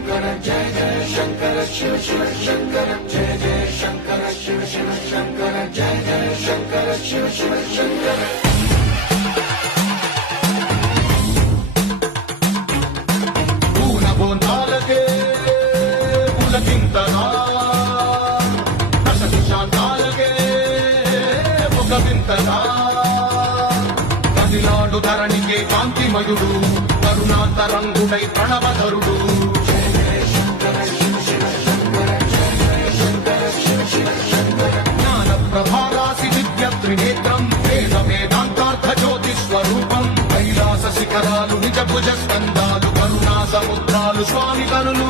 శంకర జయ జయ శంకర శివ శివ శంకర జయ జయ శంకర శివ శివ శంకర జయ జయ శంకర శివ శివ శంకర పూనబోందాలకే పులకింతగా దశ శాంతాలకే ఒక వింతగా కదిలాడు ధరణికే కాంతిమయుడు కరుణాంతరంగుడై ప్రణవధరుడు జ్ఞాన ప్రభారాసి విద్య త్రినేత్రం వేద వేదాంతార్థ జ్యోతి స్వరూపం కైలాస శిఖరాలు నిజ భుజ స్కందాలు కరుణా సముద్రాలు స్వామి కనులు